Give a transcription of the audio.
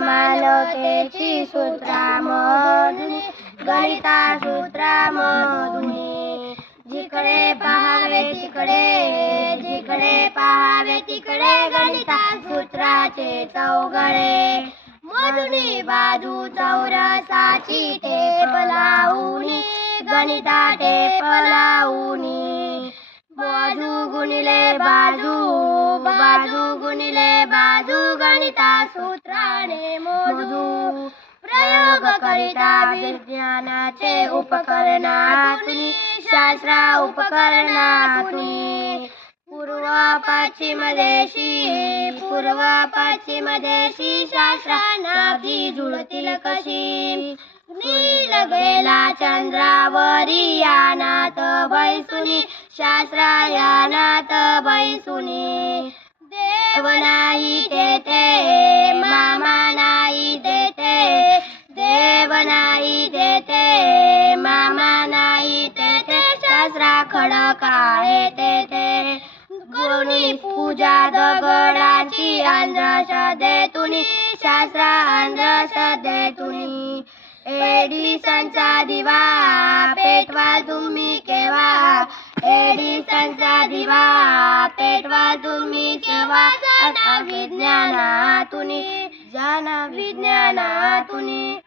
मानवतेची सूत्रामधुनी गणिता सूत्रामधुनी जिकडे पाहावे तिकडे गणिता सूत्राचे चौघडे मधुनी बाजू चौरसाची टेप लावूनी गणिता टेप लावूनी बाजू गुणिले बाजू गणिता सूत्राने मोजू प्रयोग करिता विज्ञानाचे उपकरणातुनी शास्त्रा उपकरणातुनी पूर्व पश्चिम देशी शास्त्रांची जुळतील कशी नील गेला चंद्रावरी यानात बैसुनी शास्त्रयानात बैसुनी देव नाही तेथे मामा नाही देते देव नाही देते मामा नाही तेथे शास्त्रा खडक आहे तेथे गुणी पूजा दगडाची अंधश्रद्धेतुनी शास्त्रा अंधश्रद्धेतुनी एडिसनचा दिवा पेटवा तुम्ही केव्हा एडिसनचा दिवा पेटवा तुम्ही केव्हा जाना विज्ञानातुनी